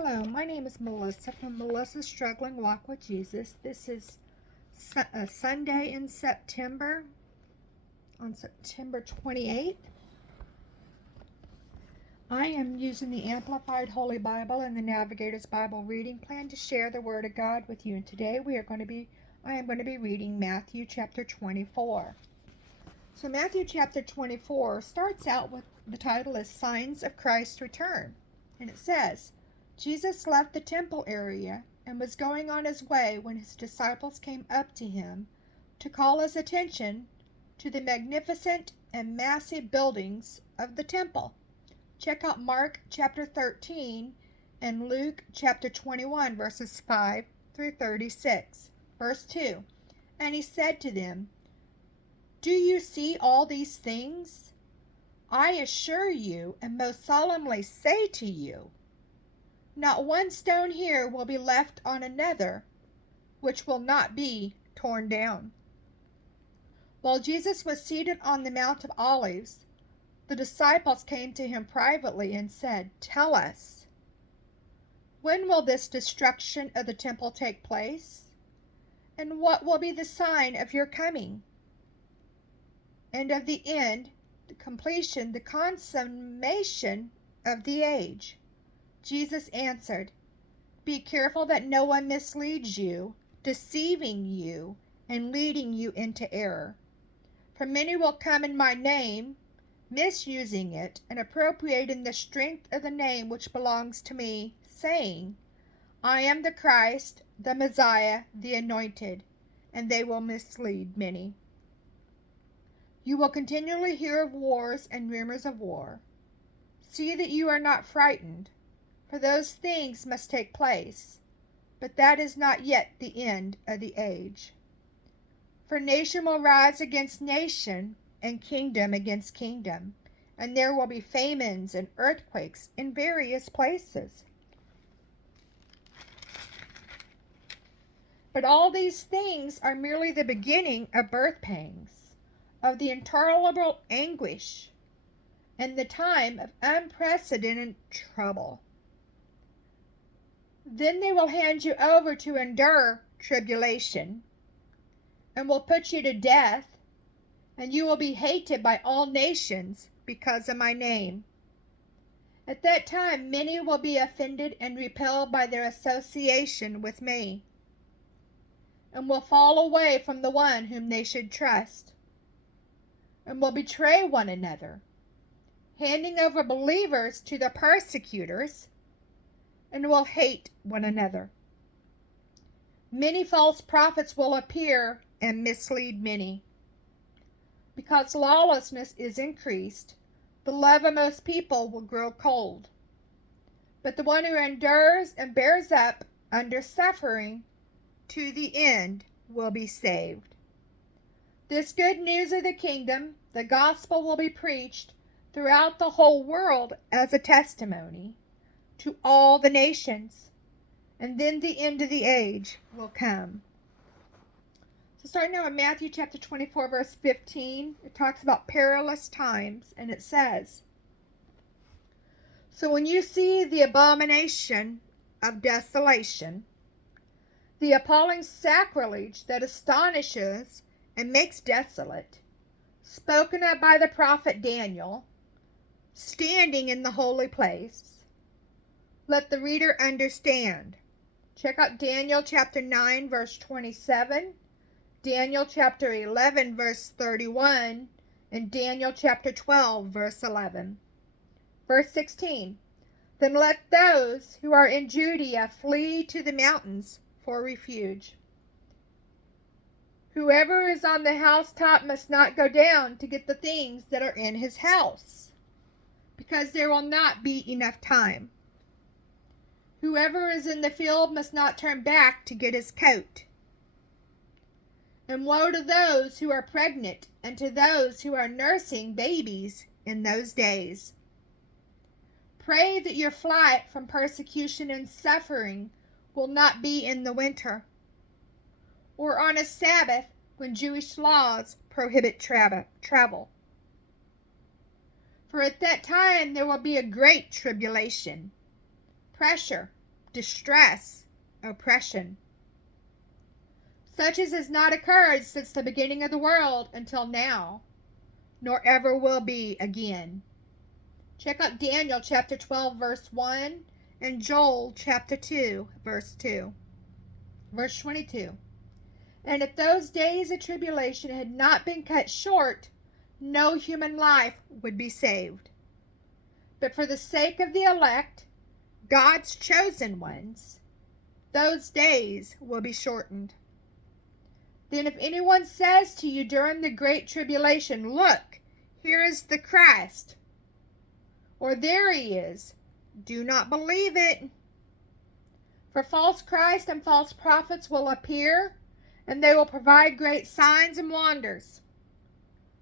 Hello, my name is Melissa from Melissa's Struggling Walk with Jesus. This is a Sunday in September, on September 28th. I am using the Amplified Holy Bible and the Navigator's Bible reading plan to share the Word of God with you. And today I am going to be reading Matthew chapter 24. So Matthew chapter 24 starts out with the title is Signs of Christ's Return. And it says, Jesus left the temple area and was going on his way when his disciples came up to him to call his attention to the magnificent and massive buildings of the temple. Check out Mark chapter 13 and Luke chapter 21 verses 5 through 36. Verse 2, and he said to them, "Do you see all these things? I assure you and most solemnly say to you, not one stone here will be left on another, which will not be torn down." While Jesus was seated on the Mount of Olives, the disciples came to him privately and said, "Tell us, when will this destruction of the temple take place? And what will be the sign of your coming? And of the end, the completion, the consummation of the age?" Jesus answered, "Be careful that no one misleads you, deceiving you and leading you into error. For many will come in my name, misusing it and appropriating the strength of the name which belongs to me, saying, 'I am the Christ, the Messiah, the Anointed,' and they will mislead many. You will continually hear of wars and rumors of war. See that you are not frightened, for those things must take place, but that is not yet the end of the age. For nation will rise against nation, and kingdom against kingdom, and there will be famines and earthquakes in various places. But all these things are merely the beginning of birth pangs, of the intolerable anguish, and the time of unprecedented trouble. Then they will hand you over to endure tribulation, and will put you to death, and you will be hated by all nations because of my name. At that time many will be offended and repelled by their association with me, and will fall away from the one whom they should trust, and will betray one another, handing over believers to the persecutors, and will hate one another. Many false prophets will appear and mislead many. Because lawlessness is increased, the love of most people will grow cold. But the one who endures and bears up under suffering to the end will be saved. This good news of the kingdom, the gospel, will be preached throughout the whole world as a testimony to all the nations, and then the end of the age will come. So starting now in Matthew chapter 24 verse 15, it talks about perilous times, and it says, "So when you see the abomination of desolation, the appalling sacrilege that astonishes and makes desolate, spoken of by the prophet Daniel, standing in the holy place, let the reader understand." Check out Daniel chapter 9 verse 27, Daniel chapter 11 verse 31, and Daniel chapter 12 verse 11. Verse 16, "Then let those who are in Judea flee to the mountains for refuge. Whoever is on the housetop must not go down to get the things that are in his house, because there will not be enough time. Whoever is in the field must not turn back to get his coat. And woe to those who are pregnant and to those who are nursing babies in those days. Pray that your flight from persecution and suffering will not be in the winter, or on a Sabbath when Jewish laws prohibit travel. For at that time there will be a great tribulation, pressure, distress, oppression, such as has not occurred since the beginning of the world until now, nor ever will be again. Check out Daniel chapter 12, verse 1, and Joel chapter 2, verse 2. Verse 22. And if those days of tribulation had not been cut short, no human life would be saved. But for the sake of the elect, God's chosen ones, those days will be shortened. Then if anyone says to you during the great tribulation, look, here is the Christ, or there he is, do not believe it. For false Christ and false prophets will appear, and they will provide great signs and wonders,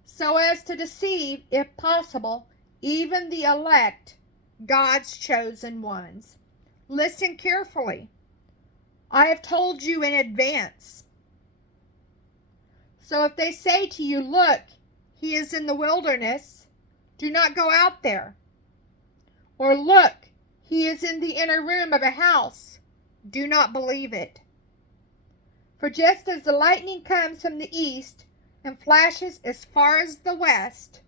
so as to deceive, if possible, even the elect, God's chosen ones. Listen carefully. I have told you in advance. So if they say to you, look, he is in the wilderness, do not go out there. Or look, he is in the inner room of a house, do not believe it. For just as the lightning comes from the east and flashes as far as the west,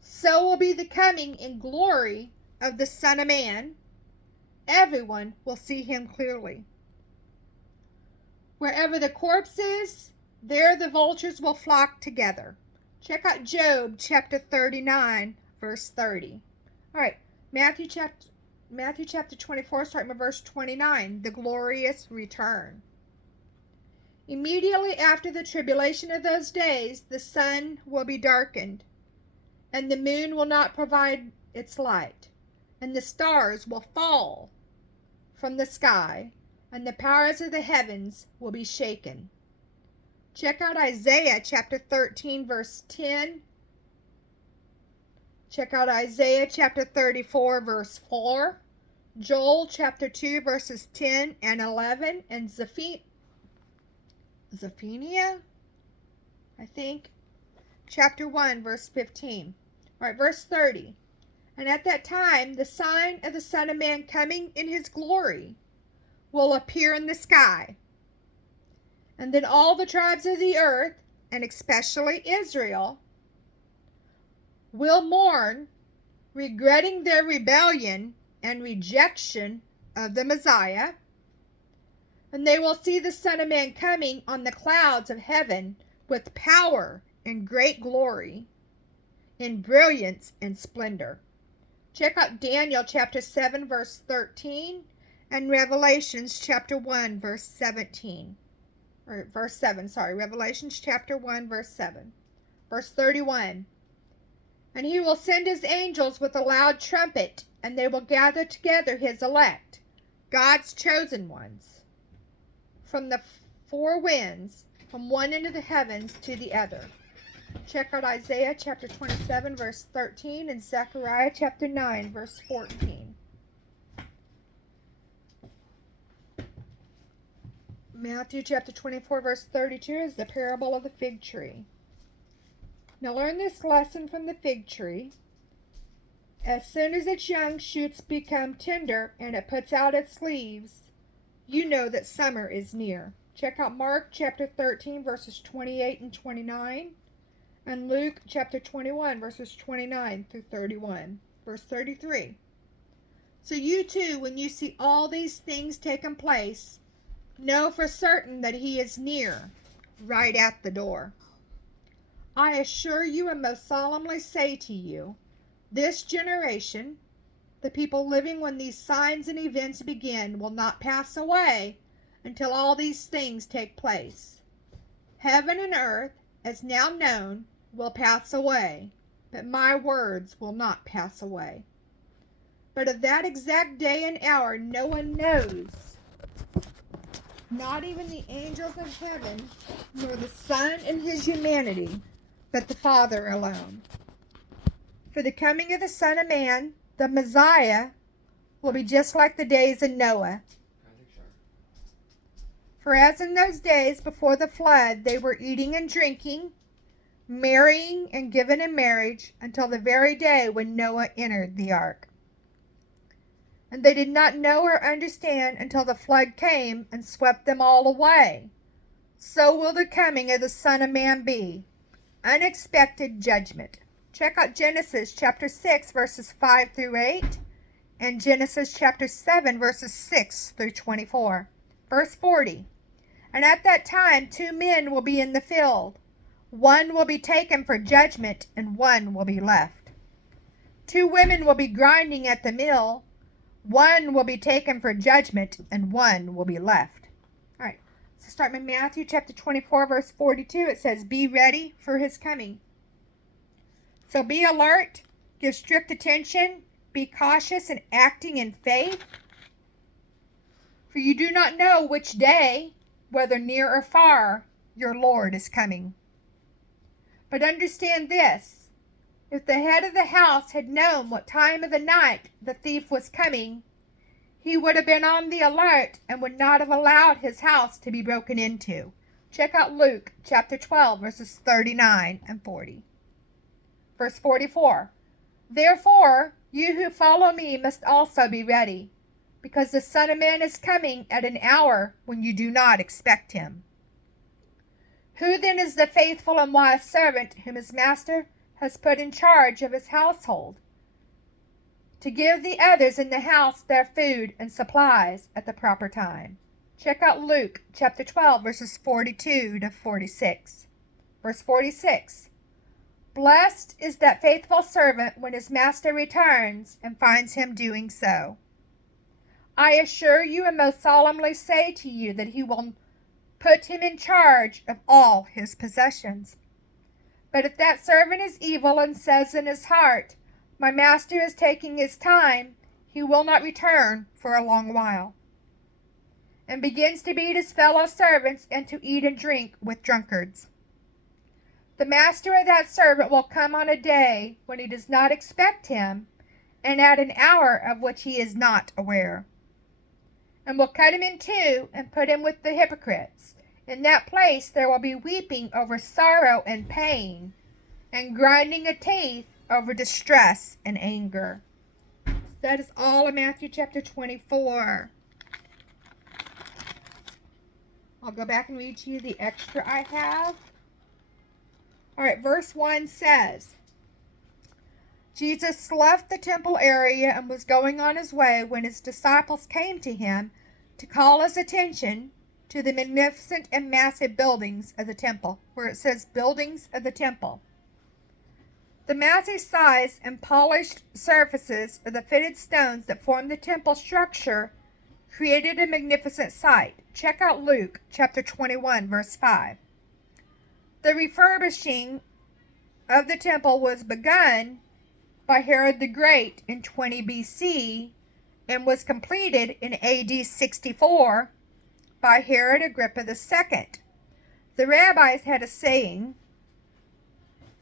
so will be the coming in glory of the Son of Man. Everyone will see him clearly. Wherever the corpse is, there the vultures will flock together. Check out Job chapter 39, verse 30. All right, Matthew chapter 24, starting with verse 29, the glorious return. Immediately after the tribulation of those days, the sun will be darkened, and the moon will not provide its light, and the stars will fall from the sky, and the powers of the heavens will be shaken. Check out Isaiah chapter 13, verse 10. Check out Isaiah chapter 34, verse 4. Joel chapter 2, verses 10 and 11. And Zephaniah, I think, chapter 1, verse 15. All right, verse 30. And at that time, the sign of the Son of Man coming in his glory will appear in the sky. And then all the tribes of the earth, and especially Israel, will mourn, regretting their rebellion and rejection of the Messiah. And they will see the Son of Man coming on the clouds of heaven with power and great glory, in brilliance and splendor. Check out Daniel chapter 7, verse 13, and Revelations chapter 1, verse 17. Or verse 7, sorry. Revelations chapter 1, verse 7. Verse 31. And he will send his angels with a loud trumpet, and they will gather together his elect, God's chosen ones, from the four winds, from one end of the heavens to the other. Check out Isaiah chapter 27, verse 13, and Zechariah chapter 9, verse 14. Matthew chapter 24, verse 32 is the parable of the fig tree. Now learn this lesson from the fig tree. As soon as its young shoots become tender and it puts out its leaves, you know that summer is near. Check out Mark chapter 13, verses 28 and 29, and Luke chapter 21, verses 29 through 31. Verse 33. So you too, when you see all these things taking place, know for certain that he is near, right at the door. I assure you and most solemnly say to you, this generation, the people living when these signs and events begin, will not pass away until all these things take place. Heaven and earth, as now known, will pass away, but my words will not pass away. But of that exact day and hour no one knows, not even the angels of heaven, nor the Son in his humanity, but the Father alone. For the coming of the Son of Man, the Messiah, will be just like the days of Noah. For as in those days before the flood, they were eating and drinking, marrying and given in marriage, until the very day when Noah entered the ark. and they did not know or understand until the flood came and swept them all away. So will the coming of the Son of Man be. Unexpected judgment. Check out Genesis chapter 6, verses 5 through 8, and Genesis chapter 7, verses 6 through 24. Verse 40. And at that time 2 men will be in the field. One will be taken for judgment, and one will be left. 2 women will be grinding at the mill. One will be taken for judgment, and one will be left. All right, so start with Matthew chapter 24, verse 42. It says, be ready for his coming. So be alert, give strict attention, be cautious and acting in faith. For you do not know which day, whether near or far, your Lord is coming. But understand this, if the head of the house had known what time of the night the thief was coming, he would have been on the alert and would not have allowed his house to be broken into. Check out Luke chapter 12, verses 39 and 40. Verse 44. Therefore, you who follow me must also be ready, because the Son of Man is coming at an hour when you do not expect him. Who then is the faithful and wise servant whom his master has put in charge of his household, to give the others in the house their food and supplies at the proper time? Check out Luke chapter 12, verses 42 to 46. Verse 46. Blessed is that faithful servant when his master returns and finds him doing so. I assure you and most solemnly say to you that he will put him in charge of all his possessions. But if that servant is evil and says in his heart, my master is taking his time, he will not return for a long while, and begins to beat his fellow servants and to eat and drink with drunkards. The master of that servant will come on a day when he does not expect him, and at an hour of which he is not aware, and will cut him in two and put him with the hypocrites. In that place there will be weeping over sorrow and pain, and grinding of teeth over distress and anger. That is all in Matthew chapter 24. I'll go back and read to you the extra I have. All right, verse 1 says, Jesus left the temple area and was going on his way when his disciples came to him to call his attention to the magnificent and massive buildings of the temple, where it says buildings of the temple. The massive size and polished surfaces of the fitted stones that formed the temple structure created a magnificent sight. Check out Luke chapter 21, verse 5. The refurbishing of the temple was begun by Herod the Great in 20 BC and was completed in AD 64 by Herod Agrippa II. The rabbis had a saying,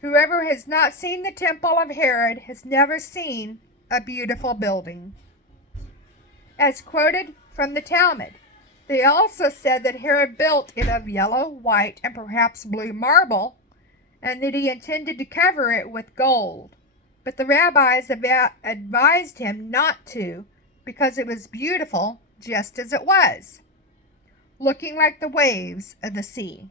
whoever has not seen the temple of Herod has never seen a beautiful building. As quoted from the Talmud, they also said that Herod built it of yellow, white, and perhaps blue marble, and that he intended to cover it with gold. But the rabbis advised him not to, because it was beautiful just as it was, looking like the waves of the sea.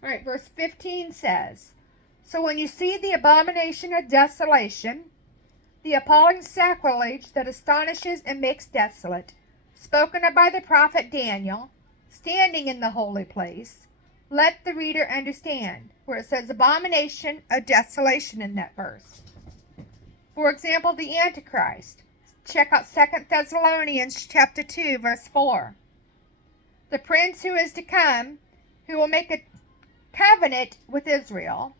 All right, verse 15 says, so when you see the abomination of desolation, the appalling sacrilege that astonishes and makes desolate, spoken of by the prophet Daniel, standing in the holy place, let the reader understand, where it says abomination of desolation in that verse. For example, the Antichrist. Check out 2 Thessalonians chapter 2, verse 4. The prince who is to come, who will make a covenant with Israel,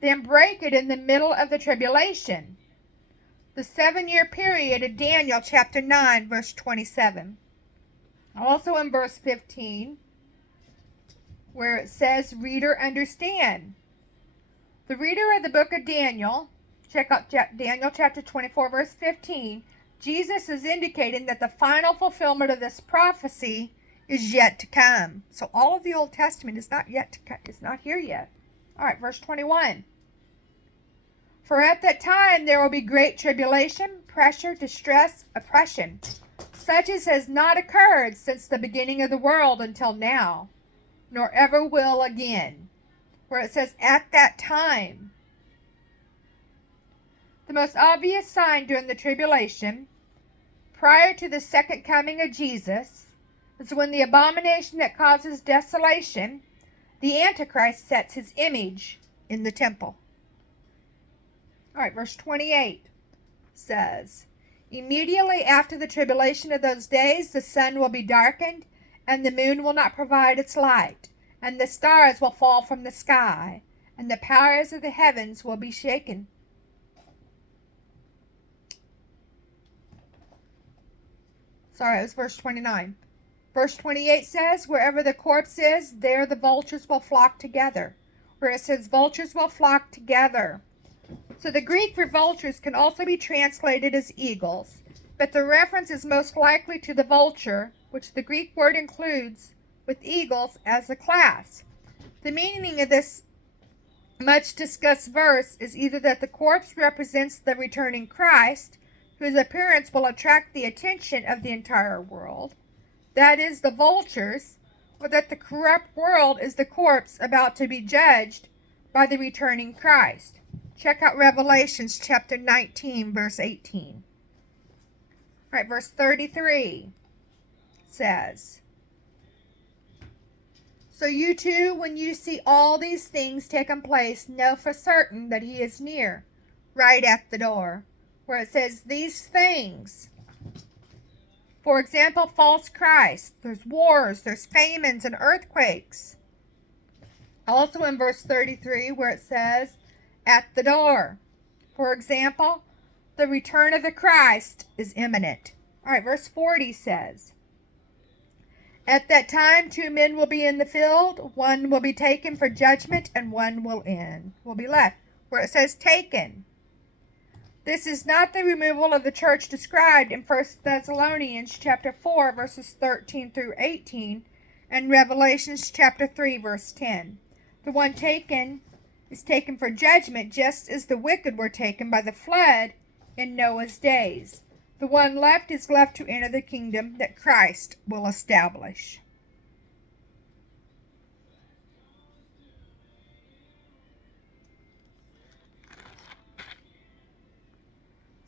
then break it in the middle of the tribulation. The 7-year period of Daniel chapter 9, verse 27. Also in verse 15, where it says, reader, understand. The reader of the book of Daniel, check out Daniel chapter 24, verse 15, Jesus is indicating that the final fulfillment of this prophecy is yet to come. So all of the Old Testament is not here yet. All right, verse 21. For at that time there will be great tribulation, pressure, distress, oppression, such as has not occurred since the beginning of the world until now, nor ever will again. Where it says, at that time. The most obvious sign during the tribulation, prior to the second coming of Jesus, is when the abomination that causes desolation, the Antichrist, sets his image in the temple. All right, verse 28 says, immediately after the tribulation of those days, the sun will be darkened, and the moon will not provide its light, and the stars will fall from the sky, and the powers of the heavens will be shaken. Sorry, it was verse 29. Verse 28 says, wherever the corpse is, there the vultures will flock together. Where it says vultures will flock together. So the Greek for vultures can also be translated as eagles, but the reference is most likely to the vulture, which the Greek word includes with eagles as a class. The meaning of this much discussed verse is either that the corpse represents the returning Christ, whose appearance will attract the attention of the entire world, that is, the vultures, or that the corrupt world is the corpse about to be judged by the returning Christ. Check out Revelations chapter 19, verse 18. All right, verse 33 says, so you too, when you see all these things taking place, know for certain that he is near, right at the door. Where it says these things. For example, false Christ. There's wars, there's famines and earthquakes. Also in verse 33 where it says, at the door. For example, the return of the Christ is imminent. All right, verse 40 says, at that time 2 men will be in the field, one will be taken for judgment and one will be left. Where it says taken. This is not the removal of the church described in 1 Thessalonians chapter 4 verses 13 through 18 and Revelations chapter 3 verse 10. The one taken is taken for judgment, just as the wicked were taken by the flood in Noah's days. The one left is left to enter the kingdom that Christ will establish.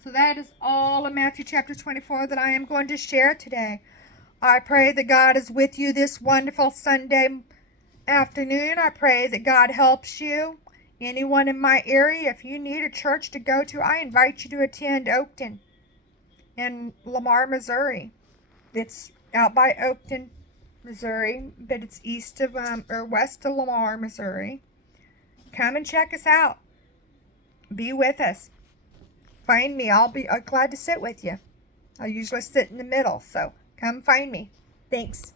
So that is all in Matthew chapter 24 that I am going to share today. I pray that God is with you this wonderful Sunday afternoon. I pray that God helps you. Anyone in my area, if you need a church to go to, I invite you to attend Oakton in Lamar, Missouri. It's out by Oakton, Missouri, but it's east of or west of Lamar, Missouri. Come and check us out. Be with us. Find me. I'll be glad to sit with you. I usually sit in the middle, so come find me. Thanks.